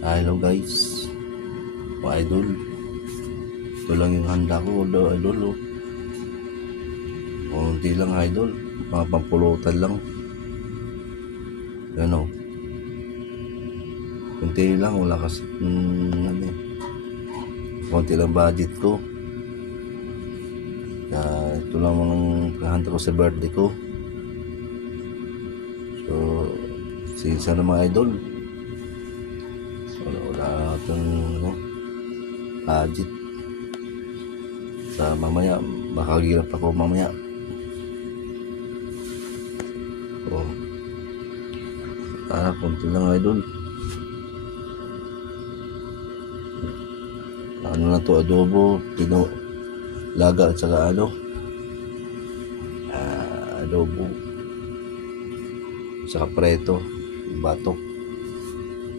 Hello guys, mga idol. Ito lang yung handa ko, idol. Hindi lang idol, mga pampulutan lang. Ano, kunti lang, wala kasi konti lang budget ko. Kaya ito lang ang handa ko sa birthday ko. So, sinsa na mga idol, wala akong budget. Sa mamaya, makagirap ako mamaya. Kunti lang idol. Ano na to, adobo, laga at saka adobo, saka preto, batok.